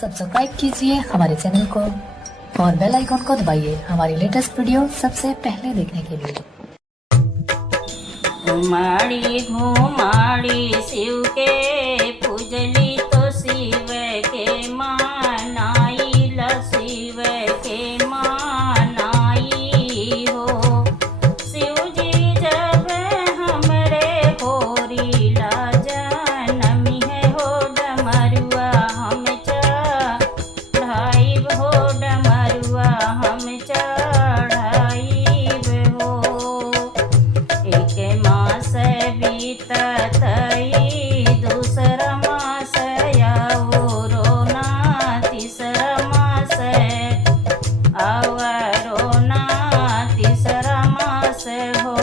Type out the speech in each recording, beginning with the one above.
Subscribe कीजिए हमारे channel को और बेल आइकॉन को दबाइए हमारी लेटेस्ट वीडियो सबसे पहले देखने के लिए। घुमाड़ी घुमाड़ी शिव के पूजली तो शिव के मानाई ल शिव के मानाई हो। शिव जी जब हमरे होरी ला जनमी है हो डमरुआ हम चढ़ाई हो डमरुआ हम चढ़ाई हो। एक मास बीततई दूसरा मास आवरोना तीसरा मास आवरोना तीसरा मास हो।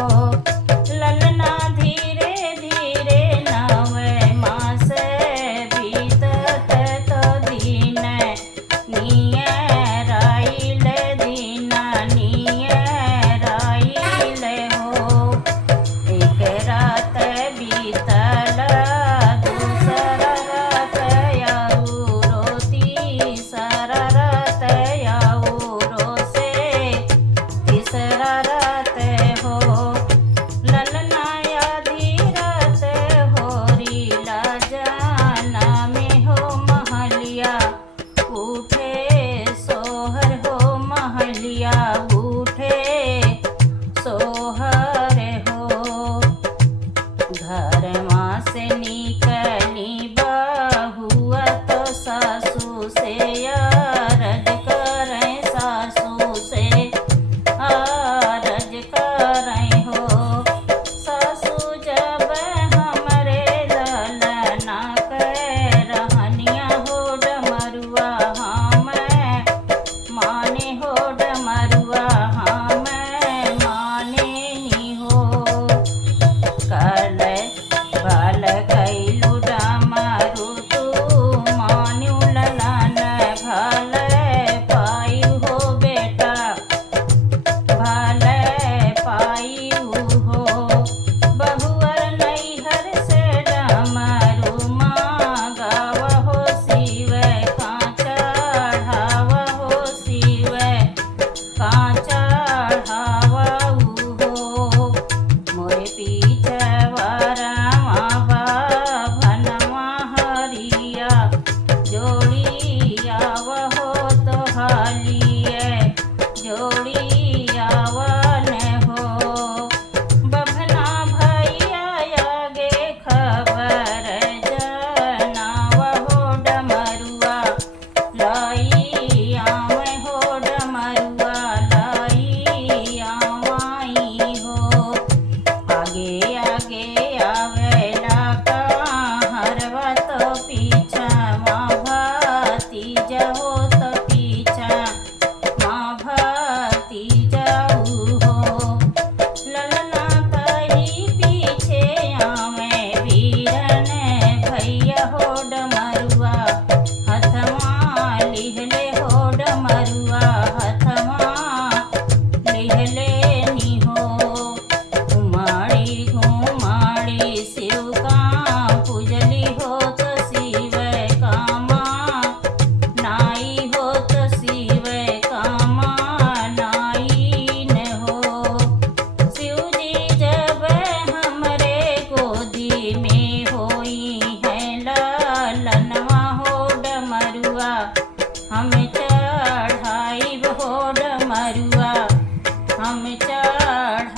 ललना धीरे धीरे नवे मास बीतत तो दिन नियराइल दिन नियराइल हो। एक रात बीतल दूसरा रात आउरो तीसरा रात आउरो से तीसरा रात हो। ललना आधी रात होरी ला जाना में हो महलिया उठे सोहर हो महलिया उठे सोहर हो। घर माँ से निकली बहुआ तो सासू से अरज करें सासू से अरज करें हो। सासू जब हमरे ललना के रहनिया हो डमरुआ हम माने हो डमरुआ हम माने नी हो। कल बाल कैलू डमरू तू मान्यू ललन भल पायु हो बेटा भल पायु हो। बहुअर नैहर से डमरू मांगाव हो शिव का चढ़ाव हो शिव का चढ़ाव हो। मोरे पीछवारावा भनवा हरिया जोड़िया हो तो हालिए जोड़ियावन हो। बभना भैया आगे खबर जनाव हो डमरुआ लइया में हो डमरुआ लइया माई हो। आगे आगे आवेला हरवा तो पीछा माँ भतीजा हो तो पीछा माँ भतीजा हो। ललना तही पीछे आवे वीरन भैया हो डमरुआ हथवा लिहले हो डमरुआ हथवा लिहले नी हो। घुमाड़ी घुमाड़ी शिव का पूजली हो तो शिव का नाई हो तो शिव का नाई न हो। शिव जी जब हमरे गोदी में होई है ललनवा हो डमरुआ हम चढ़ाई हो डमरुआ हम चढ़